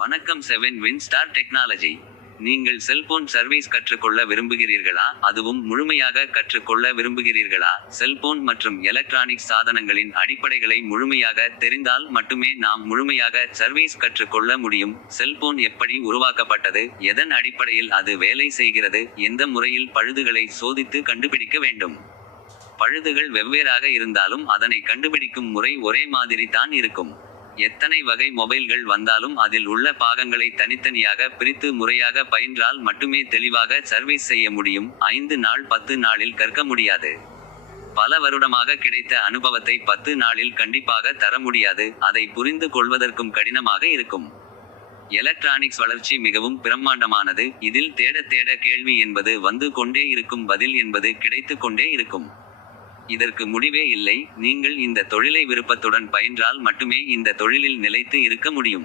வணக்கம் 7 win star technology. நீங்கள் cellphone service கற்றுக்கொள்ள விரும்புகிறீர்களா? அதுவும் முழுமையாக கற்றுக்கொள்ள விரும்புகிறீர்களா? செல்போன் மற்றும் எலக்ட்ரானிக்ஸ் சாதனங்களின் அடிப்படைகளை முழுமையாக தெரிந்தால் மட்டுமே நாம் முழுமையாக சர்வீஸ் கற்றுக்கொள்ள முடியும். செல்போன் எப்படி உருவாக்கப்பட்டது, எதன் அடிப்படையில் அது வேலை செய்கிறது, எந்த முறையில் பழுதுகளை சோதித்து கண்டுபிடிக்க வேண்டும். பழுதுகள் வெவ்வேறாக இருந்தாலும் அதனை கண்டுபிடிக்கும் முறை ஒரே மாதிரி தான் இருக்கும். எத்தனை வகை மொபைல்கள் வந்தாலும் அதில் உள்ள பாகங்களை தனித்தனியாக பிரித்து முறையாக பயின்றால் மட்டுமே தெளிவாக சர்வீஸ் செய்ய முடியும். 5 நாள் 10 நாளில் கற்க முடியாது. பல வருடமாக கிடைத்த அனுபவத்தை 10 நாளில் கண்டிப்பாக தர முடியாது. அதை புரிந்து கொள்வதற்கும் கடினமாக இருக்கும். எலக்ட்ரானிக்ஸ் வளர்ச்சி மிகவும் பிரம்மாண்டமானது. இதில் தேட தேட கேள்வி என்பது வந்து கொண்டே இருக்கும், பதில் என்பது கிடைத்து கொண்டே இருக்கும். இதற்கு முடிவே இல்லை. நீங்கள் இந்த தொழிலை விருப்பத்துடன் பயின்றால் மட்டுமே இந்த தொழிலில் நிலைத்து இருக்க முடியும்.